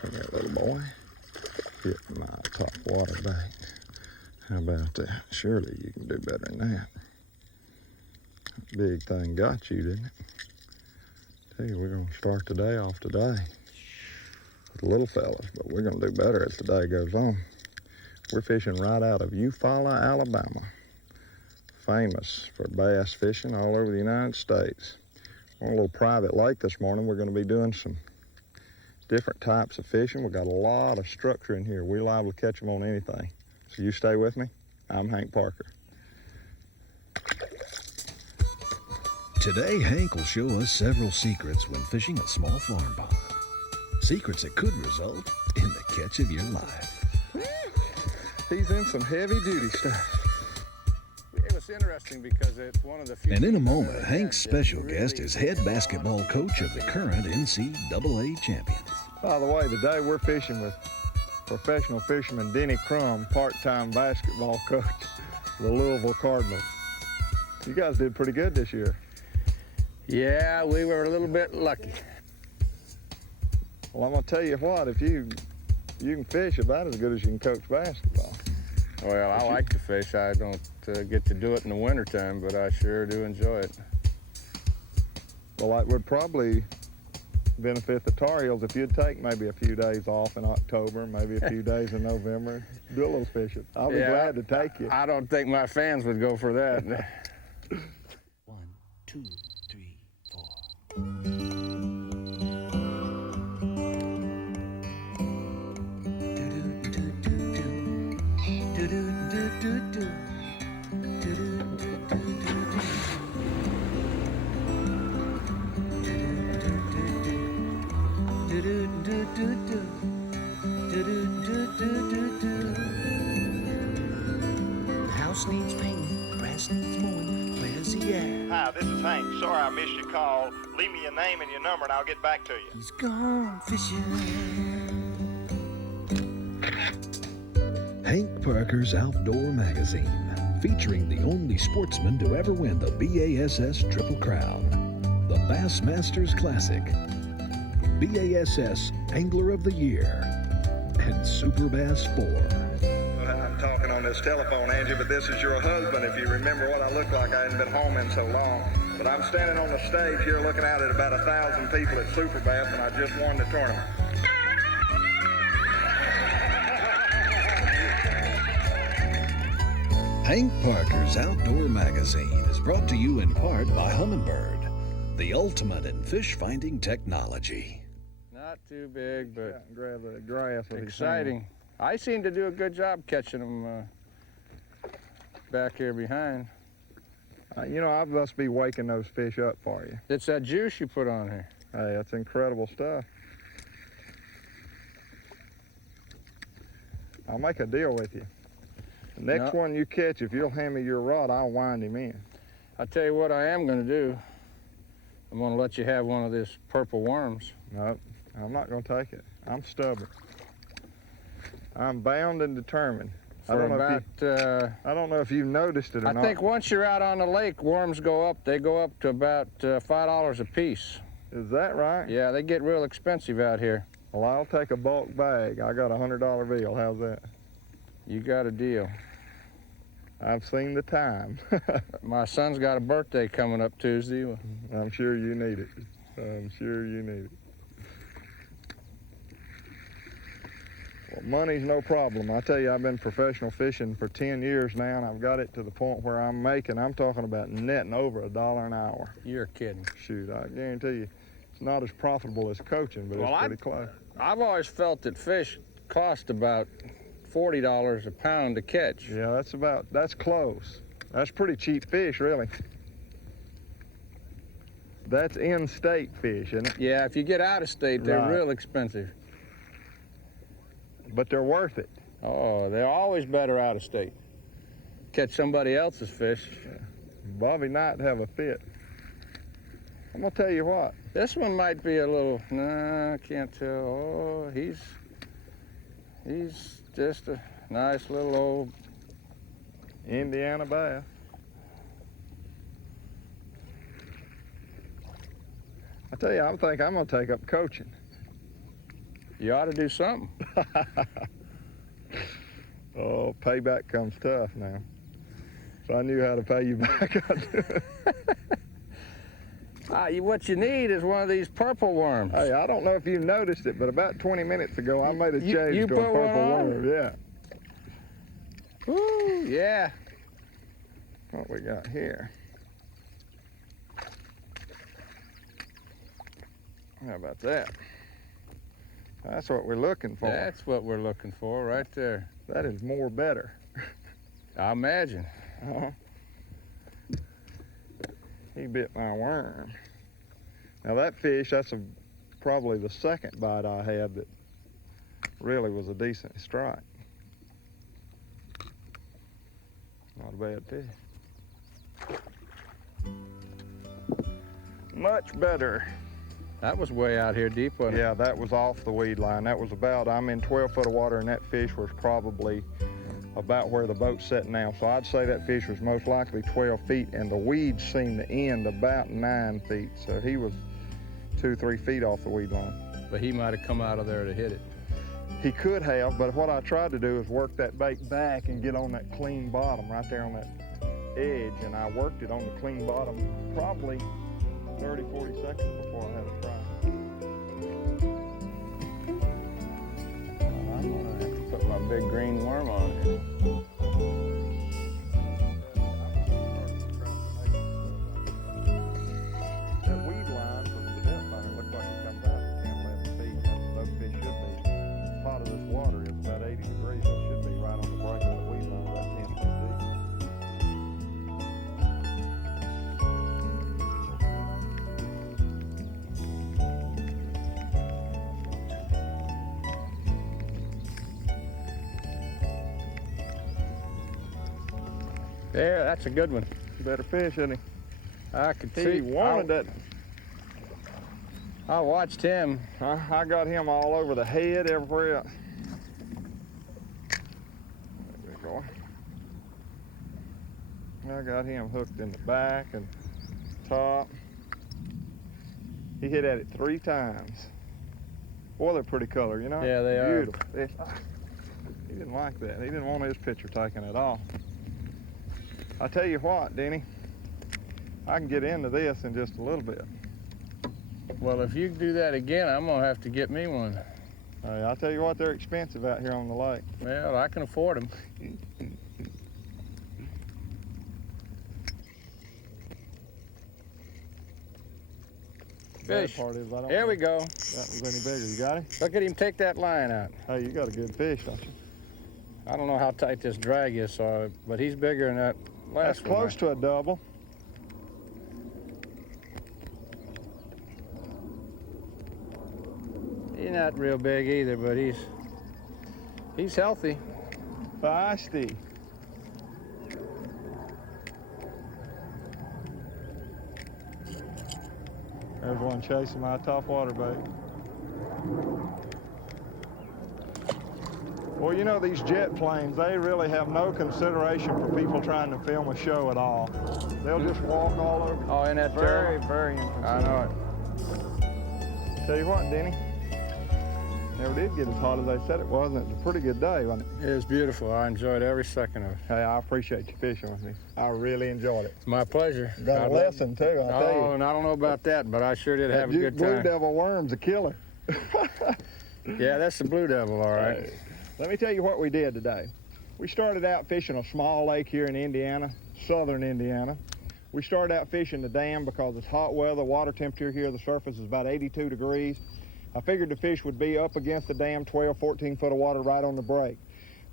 Come here, little boy. Get my top water bait. How about that? Surely you can do better than that. Big thing got you, didn't it? Tell you, we're going to start the day off today with the little fellas, but we're going to do better as the day goes on. We're fishing right out of Eufaula, Alabama. Famous for bass fishing all over the United States. On a little private lake this morning, we're going to be doing some different types of fishing. We've got a lot of structure in here. We're liable to catch them on anything. So you stay with me. I'm Hank Parker. Today, Hank will show us several secrets when fishing a small farm pond. Secrets that could result in the catch of your life. He's in some heavy-duty stuff. It was interesting because it's one of the few. And in a moment, Hank's special guest is head basketball coach of the current NCAA champions. By the way, today we're fishing with professional fisherman Denny Crum, part-time basketball coach, the Louisville Cardinals. You guys did pretty good this year. Yeah, we were a little bit lucky. Well, I'm gonna tell you what, if you can fish about as good as you can coach basketball. Well, I like to fish. I don't get to do it in the wintertime, but I sure do enjoy it. Well, it would probably benefit the Tar Heels if you'd take maybe a few days off in October, maybe a few days in November, do a little fishing. I'll be glad to take you. I don't think my fans would go for that. 1, 2, 3, 4. The house needs painting, the grass needs mowing. Where's he at? Hi, this is Hank. Sorry I missed your call. Leave me your name and your number and I'll get back to you. He's gone fishing. Hank Parker's Outdoor Magazine, featuring the only sportsman to ever win the BASS Triple Crown, the Bassmasters Classic, BASS Angler of the Year, and Super Bass 4. I'm talking on this telephone, Angie, but this is your husband. If you remember what I look like, I hadn't been home in so long. But I'm standing on the stage here looking out at about 1,000 people at Super Bass, and I just won the tournament. Hank Parker's Outdoor Magazine is brought to you in part by Humminbird, the ultimate in fish-finding technology. Not too big, but Grab the grass with his exciting. hand. I seem to do a good job catching them back here behind. You know, I must be waking those fish up for you. It's that juice you put on here. Hey, that's incredible stuff. I'll make a deal with you. The next one you catch, if you'll hand me your rod, I'll wind him in. I tell you what I am going to do. I'm going to let you have one of these purple worms. Nope, I'm not going to take it. I'm stubborn. I'm bound and determined. I don't know if you've noticed it or not. I think once you're out on the lake, worms go up. They go up to about $5 a piece. Is that right? Yeah, they get real expensive out here. Well, I'll take a bulk bag. I got a $100 bill. How's that? You got a deal. I've seen the time. My son's got a birthday coming up Tuesday. I'm sure you need it. I'm sure you need it. Well, money's no problem. I tell you, I've been professional fishing for 10 years now, and I've got it to the point where I'm talking about netting over $1 an hour. You're kidding. Shoot, I guarantee you, it's not as profitable as coaching, but it's pretty close. I've always felt that fish cost about $40 a pound to catch. Yeah, that's close. That's pretty cheap fish, really. That's in-state fish, isn't it? Yeah, if you get out of state, they're Right. real expensive. But they're worth it. Oh, they're always better out of state. Catch somebody else's fish. Bobby Knight have a fit. I'm gonna tell you what. This one might be a little, nah, I can't tell. Oh, he's just a nice little old Indiana bass. I tell you, I think I'm gonna take up coaching. You ought to do something. Oh, payback comes tough now. If I knew how to pay you back, I'd do it. What you need is one of these purple worms. Hey, I don't know if you noticed it, but about 20 minutes ago, I made a change you to a put one purple on? worm. Yeah. Woo, yeah. What we got here? How about that? That's what we're looking for. That's what we're looking for right there. That is more better. I imagine. Uh-huh. He bit my worm. Now that fish, that's probably the second bite I had that really was a decent strike. Not a bad fish. Much better. That was way out here deep, wasn't it? Yeah, that was off the weed line. That was about, I'm in 12 foot of water, and that fish was probably about where the boat's sitting now. So I'd say that fish was most likely 12 feet, and the weeds seemed to end about 9 feet. So he was 2-3 feet off the weed line. But he might have come out of there to hit it. He could have, but what I tried to do is work that bait back and get on that clean bottom right there on that edge, and I worked it on the clean bottom probably 30, 40 seconds before I had a try. I'm gonna have to put my big green worm on here. That weed line from the depth line looked like it comes out at 10, 11 feet. That's what those fish should be. The spot of this water is about 80 degrees. It should be right on the break of the weed line, about 10 feet deep. There, that's a good one. Better fish, isn't he? I could He see. wanted that. I watched him. I got him all over the head, everywhere else. There we go. I got him hooked in the back and top. He hit at it 3 times. Boy, they're pretty color, you know? Yeah, they are. Beautiful fish. He didn't like that. He didn't want his picture taken at all. I tell you what, Denny, I can get into this in just a little bit. Well, if you do that again, I'm gonna have to get me one. Hey, I tell you what, they're expensive out here on the lake. Well, I can afford them. Bad Fish. part is I don't There know we go. if that was any bigger. You got him? Look at him take that line out. Hey, you got a good fish, don't you? I don't know how tight this drag is, but he's bigger than that That's last one. close to a double. He's not real big either, but he's healthy. Feisty. There's one chasing my top water bait. Well, you know, these jet planes, they really have no consideration for people trying to film a show at all. They'll just walk all over you. Oh, isn't that Very, terrible? very I inconsiderate. know it. Tell you what, Denny, never did get as hot as they said it was, and it was a pretty good day, wasn't it? It was beautiful. I enjoyed every second of it. Hey, I appreciate you fishing with me. I really enjoed it. It's my pleasure. Got a I'd lesson, too, I tell you. Oh, and I don't know about that, but I sure did have a That good blue time. devil worm's a killer. Yeah, that's the blue devil, all right. Hey, let me tell you what we did today. We started out fishing a small lake here in Indiana, southern Indiana. We started out fishing the dam because it's hot weather. Water temperature here, the surface is about 82 degrees. I figured the fish would be up against the dam, 12, 14 foot of water right on the break.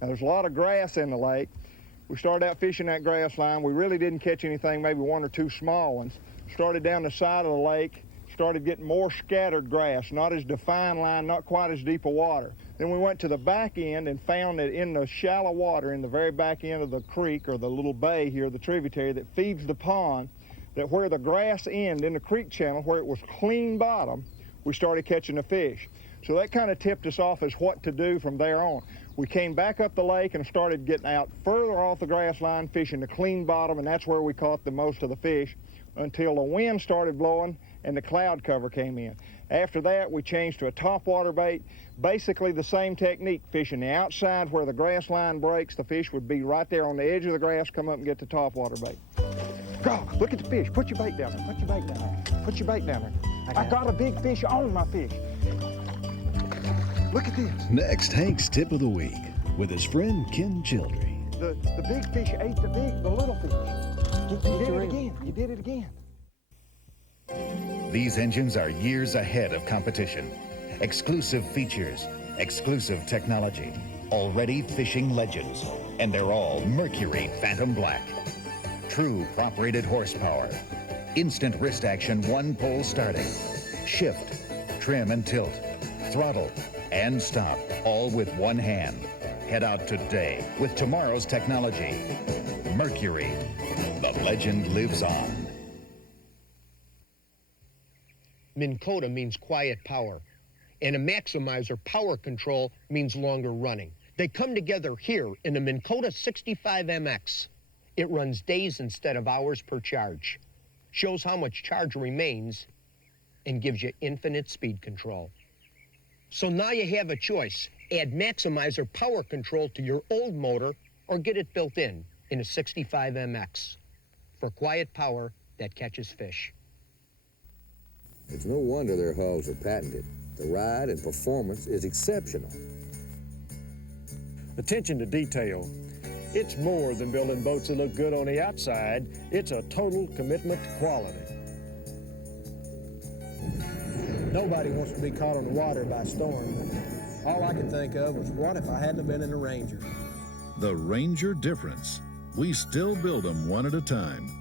Now there's a lot of grass in the lake. We started out fishing that grass line. We really didn't catch anything, maybe 1 or 2 small ones. Started down the side of the lake, started getting more scattered grass, not as defined line, not quite as deep a water. Then we went to the back end and found that in the shallow water, in the very back end of the creek or the little bay here, the tributary that feeds the pond, that where the grass ended in the creek channel, where it was clean bottom, we started catching the fish. So that kind of tipped us off as what to do from there on. We came back up the lake and started getting out further off the grass line, fishing the clean bottom, and that's where we caught the most of the fish until the wind started blowing and the cloud cover came in. After that, we changed to a topwater bait. Basically the same technique, fishing the outside where the grass line breaks. The fish would be right there on the edge of the grass, come up and get the topwater bait. Go, look at the fish. Put your bait down there. Put your bait down there. Put your bait down there. I got a big fish on my fish. Look at this. Next, Hank's tip of the week with his friend Ken Childry. The big fish ate the little fish. You did it again. You did it again. These engines are years ahead of competition. Exclusive features, exclusive technology, already fishing legends, and they're all Mercury Phantom Black. True prop-rated horsepower, instant wrist action, one pole starting, shift, trim and tilt, throttle, and stop, all with one hand. Head out today with tomorrow's technology. Mercury, the legend lives on. Minn Kota means quiet power, and a maximizer power control means longer running. They come together here in the Minn Kota 65MX. It runs days instead of hours per charge, shows how much charge remains, and gives you infinite speed control. So now you have a choice. Add maximizer power control to your old motor or get it built in a 65MX for quiet power that catches fish. It's no wonder their hulls are patented. The ride and performance is exceptional. Attention to detail. It's more than building boats that look good on the outside. It's a total commitment to quality. Nobody wants to be caught on the water by a storm. All I could think of was, what if I hadn't been in a Ranger? The Ranger difference. We still build them one at a time.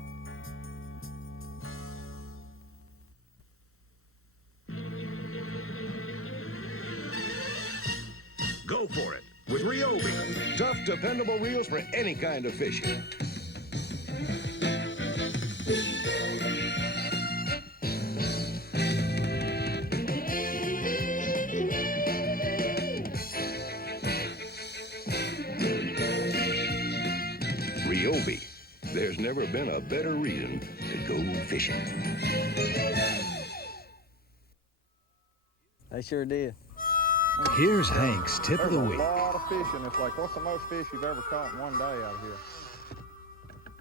Go for it with Ryobi. Tough, dependable reels for any kind of fishing. Ryobi. There's never been a better reason to go fishing. They sure did. Here's Hank's tip of the week. There's a lot of fishing. It's like, what's the most fish you've ever caught in one day out here?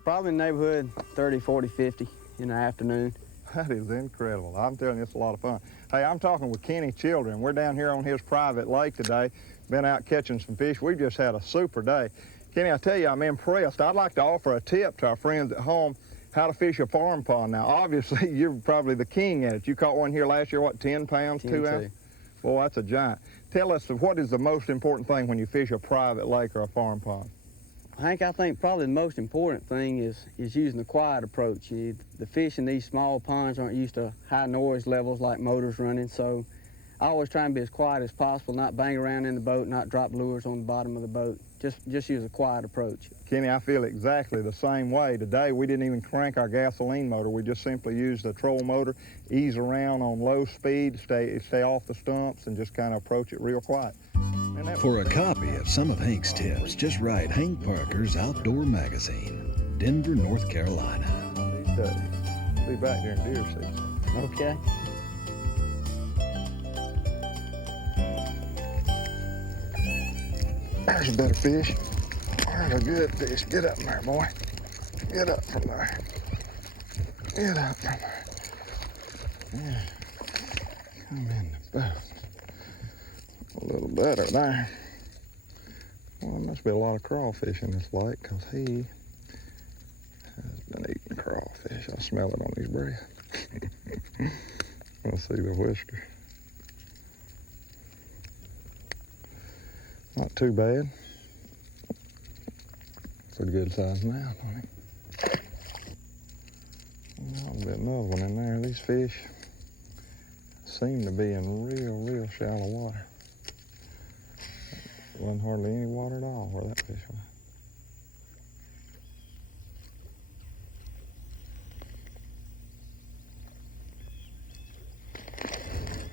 Probably in the neighborhood 30, 40, 50 in the afternoon. That is incredible. I'm telling you, it's a lot of fun. Hey, I'm talking with Kenny Children. We're down here on his private lake today. Been out catching some fish. We've just had a super day. Kenny, I tell you, I'm impressed. I'd like to offer a tip to our friends at home how to fish a farm pond. Now, obviously, you're probably the king at it. You caught one here last year, what, 10 pounds, 2 ounces? Boy, that's a giant. Tell us, what is the most important thing when you fish a private lake or a farm pond? Hank, I think probably the most important thing is using the quiet approach. The fish in these small ponds aren't used to high noise levels like motors running, so I always try and be as quiet as possible, not bang around in the boat, not drop lures on the bottom of the boat. Just use a quiet approach. Kenny, I feel exactly the same way. Today, we didn't even crank our gasoline motor. We just simply used the troll motor, ease around on low speed, stay off the stumps, and just kind of approach it real quiet. For a copy of some of Hank's tips, just write Hank Parker's Outdoor Magazine, Denver, North Carolina. Be back during deer season. Okay. There's a better fish. There's a good fish. Get up from there, boy. Get up from there. Get up from there. Yeah. Come in the boat. A little better there. Well, there must be a lot of crawfish in this lake because he has been eating crawfish. I smell it on his breath. We'll see the whiskers. Not too bad. Pretty good sized mouth on him. I'll get another one in there. These fish seem to be in real shallow water. Wasn't hardly any water at all where that fish was.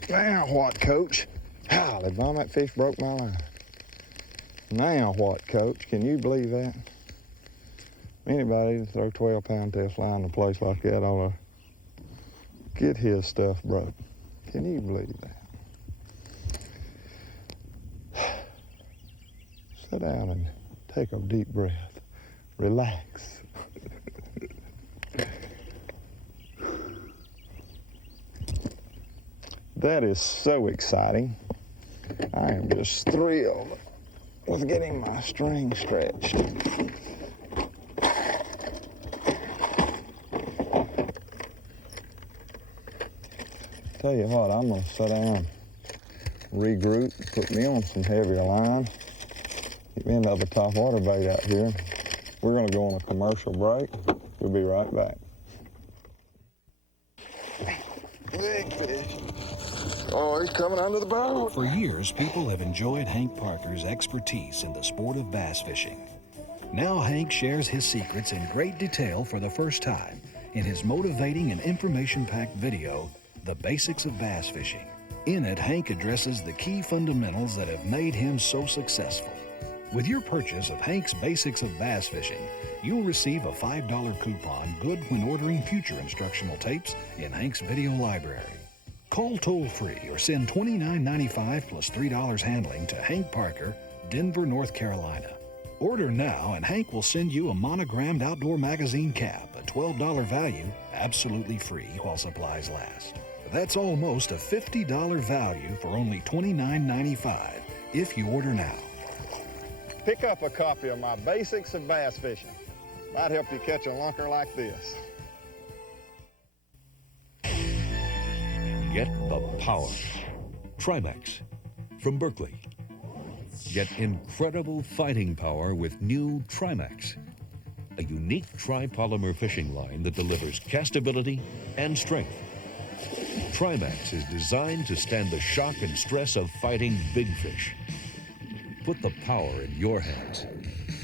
Now what, Coach? Golly, Mom, that fish broke my line. Now what, Coach? Can you believe that? Anybody to throw 12-pound test line in a place like that ought to get his stuff broke. Can you believe that? Sit down and take a deep breath. Relax. That is so exciting. I am just thrilled with getting my string stretched. Tell you what, I'm gonna sit down, regroup, put me on some heavier line, get me another top water bait out here. We're gonna go on a commercial break. We'll be right back. Big fish. Oh, he's coming under the boat. For years, people have enjoyed Hank Parker's expertise in the sport of bass fishing. Now Hank shares his secrets in great detail for the first time in his motivating and information-packed video, The Basics of Bass Fishing. In it, Hank addresses the key fundamentals that have made him so successful. With your purchase of Hank's Basics of Bass Fishing, you'll receive a $5 coupon good when ordering future instructional tapes in Hank's video library. Call toll-free or send $29.95 plus $3 handling to Hank Parker, Denver, North Carolina. Order now and Hank will send you a monogrammed outdoor magazine cap, a $12 value, absolutely free while supplies last. That's almost a $50 value for only $29.95 if you order now. Pick up a copy of my Basics of Bass Fishing. Might help you catch a lunker like this. Get the power. Trimax from Berkeley. Get incredible fighting power with new Trimax, a unique tri-polymer fishing line that delivers castability and strength. Trimax is designed to stand the shock and stress of fighting big fish. Put the power in your hands.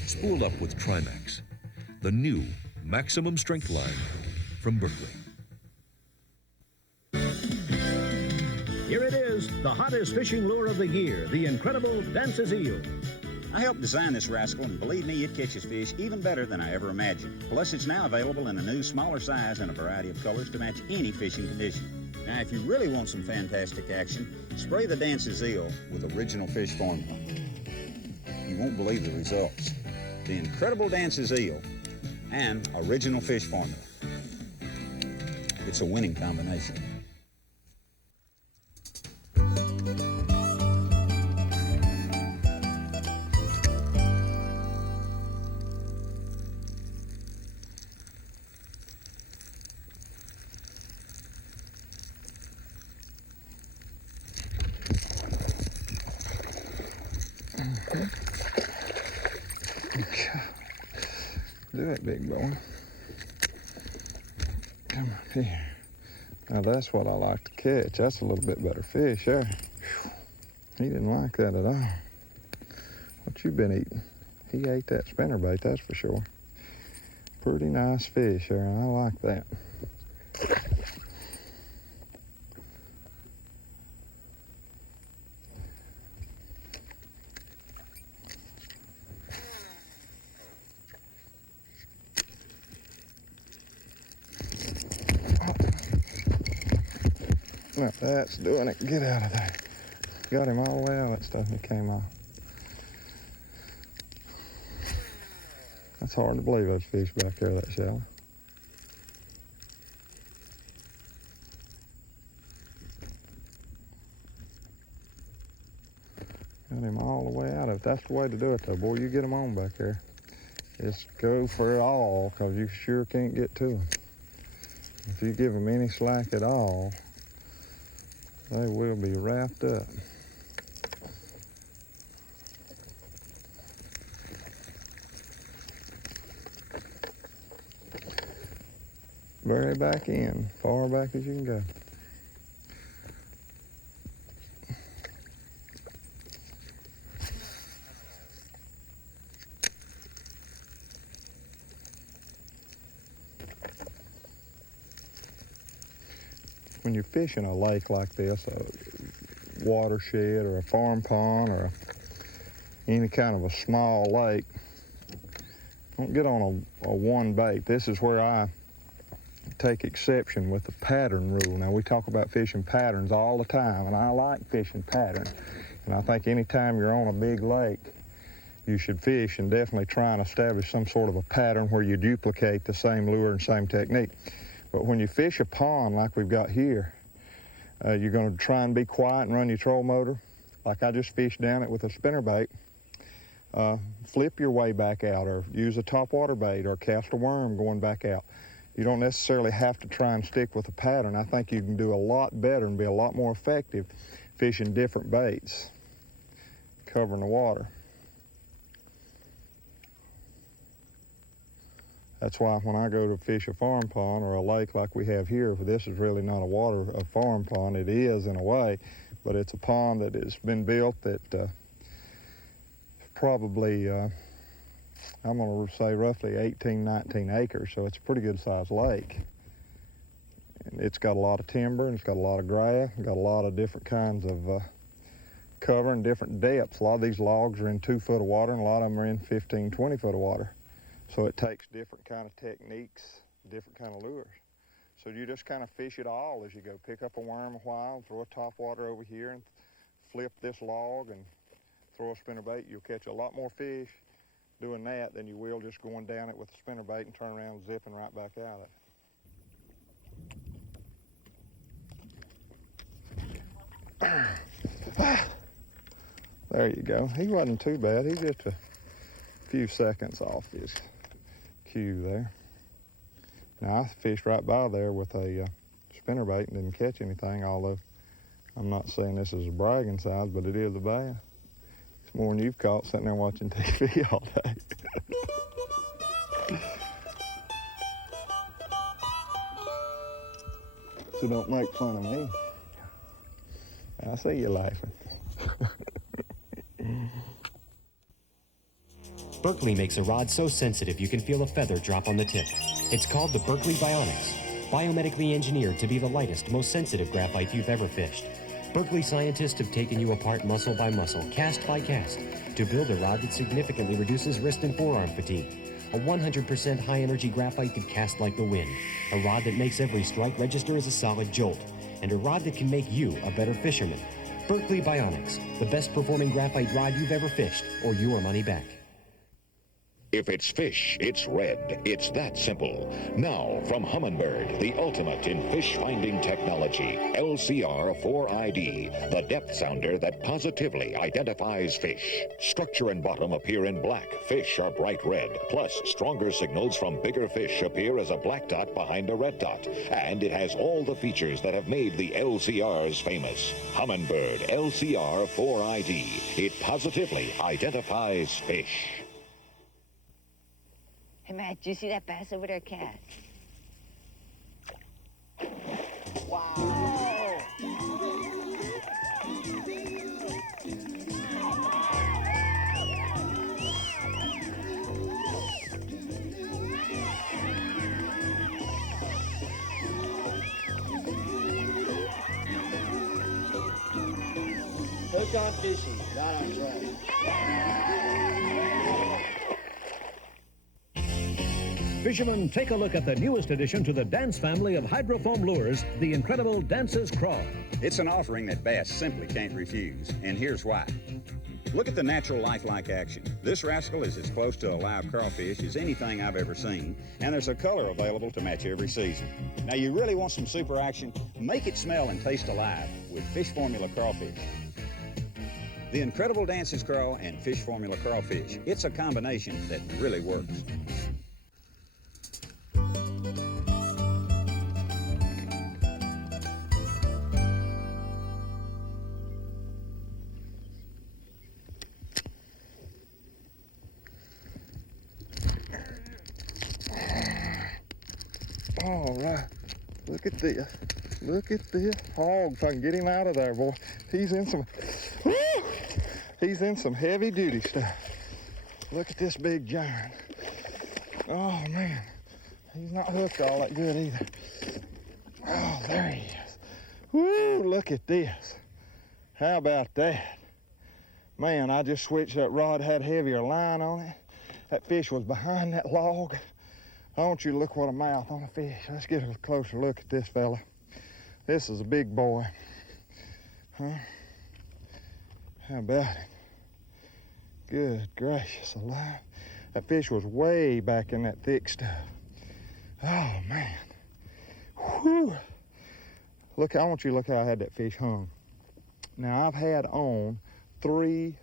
Spooled up with Trimax, the new maximum strength line from Berkeley. Here it is, the hottest fishing lure of the year, the incredible Dance's Eel. I helped design this rascal, and believe me, it catches fish even better than I ever imagined. Plus, it's now available in a new, smaller size and a variety of colors to match any fishing condition. Now, if you really want some fantastic action, spray the Dance's Eel with original fish formula. You won't believe the results. The incredible Dance's Eel and original fish formula. It's a winning combination. Do it, big boy. Come up here. Now that's what I like to catch. That's a little bit better fish there. He didn't like that at all. What you been eating? He ate that spinnerbait, that's for sure. Pretty nice fish there. I like that. Now that's doing it. Get out of there. Got him all the way out of that stuff and he came off. That's hard to believe those fish back there that shallow. Got him all the way out of it. That's the way to do it though, boy. You get them on back there. Just go for it all, because you sure can't get to them. If you give them any slack at all, they will be wrapped up. Very back in, far back as you can go. When you're fishing a lake like this, a watershed or a farm pond or any kind of a small lake, don't get on a one bait. This is where I take exception with the pattern rule. Now, we talk about fishing patterns all the time, and I like fishing patterns. And I think anytime you're on a big lake, you should fish and definitely try and establish some sort of a pattern where you duplicate the same lure and same technique. But when you fish a pond like we've got here, you're going to try and be quiet and run your troll motor. Like I just fished down it with a spinnerbait. Flip your way back out, or use a topwater bait, or cast a worm going back out. You don't necessarily have to try and stick with a pattern. I think you can do a lot better and be a lot more effective fishing different baits, covering the water. That's why when I go to fish a farm pond or a lake like we have here, this is really not a farm pond. It is in a way, but it's a pond that has been built that probably, I'm going to say roughly 18, 19 acres, so it's a pretty good sized lake. And it's got a lot of timber, and it's got a lot of grass, got a lot of different kinds of cover and different depths. A lot of these logs are in 2 foot of water, and a lot of them are in 15, 20 foot of water. So it takes different kind of techniques, different kind of lures. So you just kind of fish it all as you go. Pick up a worm a while, throw a topwater over here, and flip this log and throw a spinnerbait. You'll catch a lot more fish doing that than you will just going down it with a spinnerbait and turn around and zipping right back out of it. There you go. He wasn't too bad. He's just a few seconds off his cue there. Now, I fished right by there with a spinnerbait and didn't catch anything, although I'm not saying this is a bragging size, but it is a bass. It's more than you've caught sitting there watching TV all day. So don't make fun of me. I see you laughing. Berkley makes a rod so sensitive you can feel a feather drop on the tip. It's called the Berkley Bionics, biomedically engineered to be the lightest, most sensitive graphite you've ever fished. Berkley scientists have taken you apart muscle by muscle, cast by cast, to build a rod that significantly reduces wrist and forearm fatigue. A 100% high-energy graphite that casts like the wind. A rod that makes every strike register as a solid jolt. And a rod that can make you a better fisherman. Berkley Bionics, the best performing graphite rod you've ever fished, or your money back. If it's fish, it's red. It's that simple. Now, from Humminbird, the ultimate in fish-finding technology, LCR-4ID, the depth sounder that positively identifies fish. Structure and bottom appear in black. Fish are bright red. Plus, stronger signals from bigger fish appear as a black dot behind a red dot. And it has all the features that have made the LCRs famous. Humminbird LCR-4ID. It positively identifies fish. Hey, Matt, do you see that bass over there, Cat? Wow! Hook on fishing, right on track. Fishermen, take a look at the newest addition to the Dance family of hydrofoam lures, the incredible Dance's Craw. It's an offering that bass simply can't refuse, and here's why. Look at the natural lifelike action. This rascal is as close to a live crawfish as anything I've ever seen, and there's a color available to match every season. Now, you really want some super action? Make it smell and taste alive with Fish Formula Crawfish. The incredible Dance's Craw and Fish Formula Crawfish. It's a combination that really works. All right, look at this. Look at this hog. If I can get him out of there, boy. He's in some, woo! He's in some heavy duty stuff. Look at this big giant. Oh man, he's not hooked all that good either. Oh, there he is. Woo, look at this. How about that? Man, I just switched that rod, had heavier line on it. That fish was behind that log. I want you to look what a mouth on a fish. Let's get a closer look at this fella. This is a big boy. Huh? How about it? Good gracious alive. That fish was way back in that thick stuff. Oh, man. Whew. Look, I want you to look how I had that fish hung. Now, I've had on 3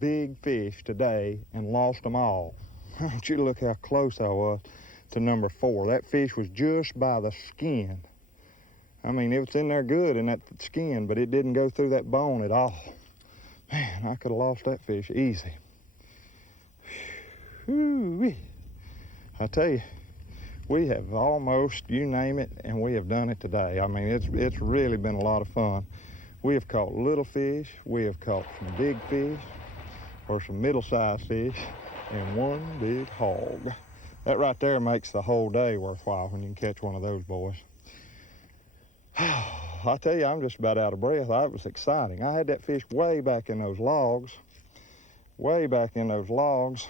big fish today and lost them all. I want you to look how close I was to number 4. That fish was just by the skin. I mean, it was in there good in that skin, but it didn't go through that bone at all. Man, I could have lost that fish easy. Whew-wee. I tell you, we have almost, you name it, and we have done it today. I mean, it's really been a lot of fun. We have caught little fish, we have caught some big fish, or some middle-sized fish, and one big hog. That right there makes the whole day worthwhile when you can catch one of those boys. I tell you, I'm just about out of breath. That was exciting. I had that fish way back in those logs. Way back in those logs.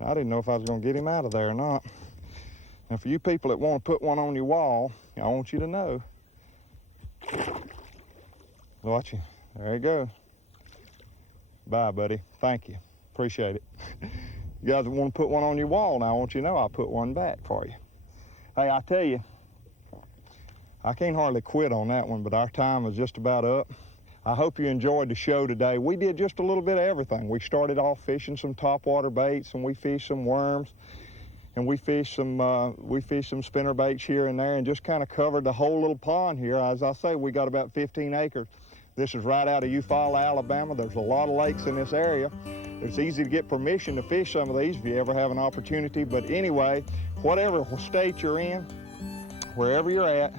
I didn't know if I was going to get him out of there or not. And for you people that want to put one on your wall, I want you to know. Watch him. There he goes. Bye, buddy. Thank you. Appreciate it. You guys that want to put one on your wall now, I want you to know I'll put one back for you. Hey, I tell you, I can't hardly quit on that one, but our time is just about up. I hope you enjoyed the show today. We did just a little bit of everything. We started off fishing some topwater baits, and we fished some worms, and we fished some spinner baits here and there, and just kind of covered the whole little pond here. As I say, we got about 15 acres. This is right out of Eufaula, Alabama. There's a lot of lakes in this area. It's easy to get permission to fish some of these if you ever have an opportunity. But anyway, whatever state you're in, wherever you're at,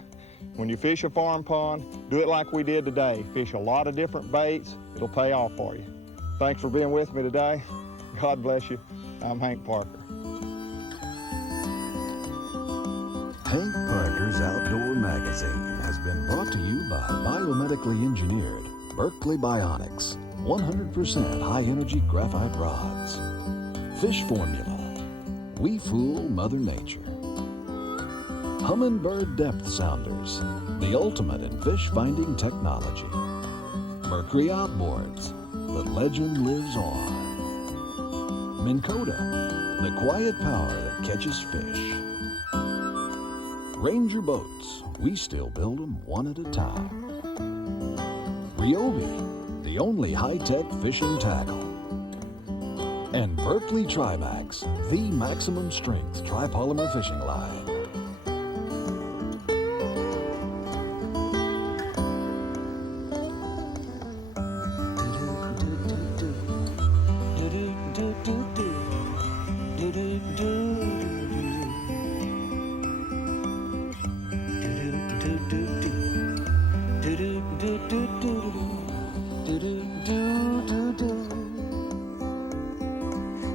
when you fish a farm pond, do it like we did today. Fish a lot of different baits. It'll pay off for you. Thanks for being with me today. God bless you. I'm Hank Parker. Hank Parker's Outdoor Magazine has been brought to you by biomedically engineered Berkeley Bionics 100% high-energy graphite rods. Fish Formula. We fool Mother Nature. Humminbird Depth Sounders, the ultimate in fish-finding technology. Mercury Outboards, the legend lives on. Minn Kota, the quiet power that catches fish. Ranger Boats, we still build them one at a time. Ryobi, the only high-tech fishing tackle. And Berkley Trimax, the maximum strength tripolymer fishing line.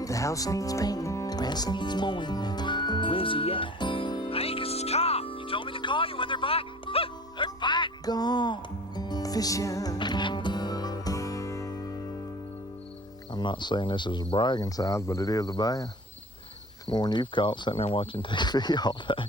The house needs painting, the grass needs mowing. Where's he at? Hank, this is Tom. You told me to call you when they're biting. They're biting. Gone fishing. I'm not saying this is a bragging size, but it is a bass. It's more than you've caught sitting there watching TV all day.